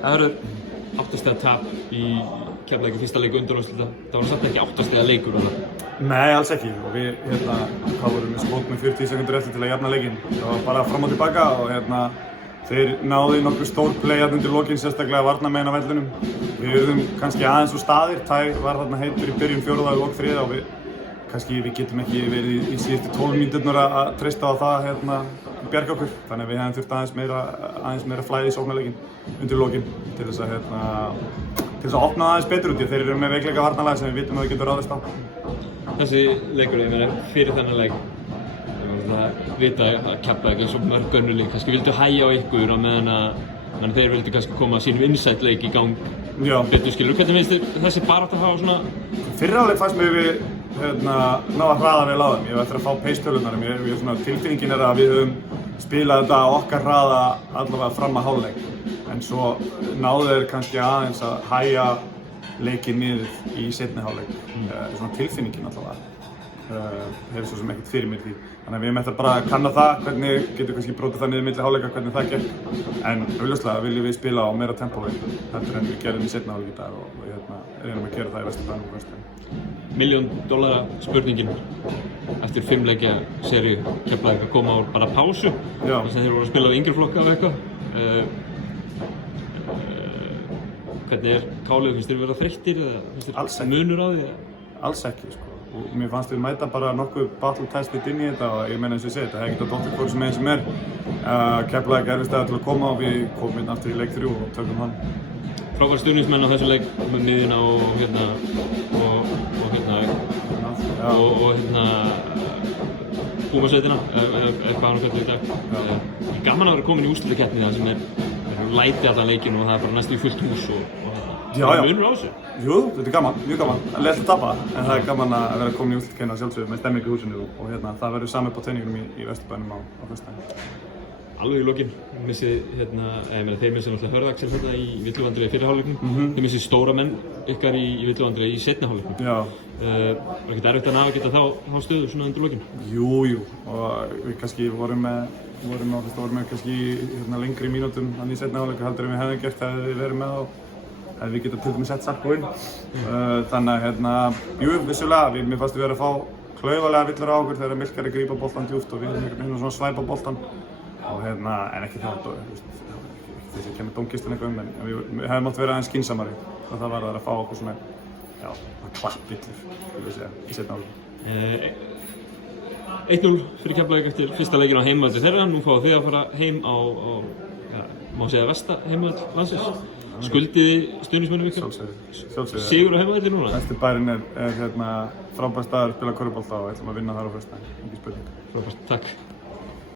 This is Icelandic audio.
Það verður 8 stiga tap í Keflavík í fyrsta leik undanúrslita. Það var samt ekki 8 stiga leikur þarna. Nei, alls ekki. Og við vorum með skot með 40 sekundur eftir til að jafna leikinn. Það var bara fram og tilbaka og þeir náðu nokkuð stór play undir lokin, sérstaklega varnarmegin á vellinum. Við urðum kannski aðeins úr staðir. Tæ var þarna heitur í byrjun fjórða og lok þriðja og við getum ekki verið í síðustu 12 mínúturnar að treysta á það bjarga okkur. Þannig að við hefðum þurft aðeins meira flæði í sóknarleikinn undir lokin til þess að opna aðeins betur út í. Þeir eru með veikleika varnarlega sem við vitum að við getum ráðist á. Þessi leikur, ég meina, fyrir þennan leik, það vita að Keflavík eins og mörg önnur lið kannski vildu hægja á ykkur á meðan þeir vildu kannski koma sínum inside leik í gang betur skilur. Hvernig finnst þér þessi barátta að hafa svona? Fyrra áleik fannst mér við ná að hraða vel á þeim. Ég hef eftir að fá pace-tölunar. Tilfinningin að við höfum spilað þetta á okkar hraða allavega fram að hálfleik. En svo náðu þeir kannski aðeins að hægja leikinn niður í seinni hálfleik. Svona tilfinningin allavega. Hefur svo sem ekkert fyrir mér því. Þannig að við höfum eftir bara að kanna það, hvernig getum kannski brotið það niður milli hálfleika, hvernig það gekk. En augljóslega viljum við spila á meira tempói heldur en við gerðum í seinni hálfleik í dag og reynum að gera það í Vesturbænum og Vesturbænum. $1.000.000 spurningin eftir 5 leikja seríu Keflavík að koma á bara pásu. Þess að þeir voru að spila við yngri flokka og eitthvað. Hvernig Kálið, finnst þér vera þreyttir eða finnst þér munur á því? Alls ekki sko. Og mér fannst við mæta bara nokkuð battle-tested inn í þetta og ég meina eins og ég segi, þetta hefði getað dottið hvort sem er. Keflavík erfiðstæða til að koma og við komum inn aftur í leik 3 og tökum hann. Frábær stuðningsmenn á þessu leik með miðjuna og Púmasveitina, hvað hann kallar í dag. Það er gaman að vera komin í úrslitakeppni þar sem er læti allan leikinn og það er bara næstu í fullt hús og munur á þessu. Jú, þetta er gaman, mjög gaman. Leitt að tapa, en það er gaman að vera komin í úrslitakeppni að sjálfsögðu með stemmingu í húsinu og það verður samið på treiningunum í Vesturbænum á föstudaginn. Alveg í lokin, þeir missið náttúrulega Hörðaxel í Villuvandri í fyrri hálfleiknum. Þeir missið stóra menn ykkar í Villuvandri í seinni hálfleiknum. Var ekkert erfitt að navigata þá stöðu svona undir lokin? Jú, og við kannski vorum með kannski lengri mínútum í seinni hálfleik heldur en við hefðum gert hefði við verið með þá. Hefði við getað til dæmis sett Sarko inn. Þannig að jú, vissulega, mér fannst við vera að fá klaufalega villur á okkur þegar Milkari grípa boltann djúpt og við höfum svona svæpa boltann. En ekki það, þess að kenna dómkistunni eitthvað en við hefðum átt að vera aðeins skynsamari og það var að fá okkur svona, klappvillur, vil ég segja, í seinni hálfleik. 1-0 fyrir Keflavík eftir fyrsta leikinn á heimavelli þeirra. Nú fáið þið að fara heim á má segja versta heimavelli landsins. Skuldið þið stuðningsmönnum ykkur? Sjálfsögðu. Sigur á heimavelli núna? Vesturbærinn er frábær staður að spila körfubolta og ætlum að vinna þar á föstudaginn, ekki spurning. Frábært, takk.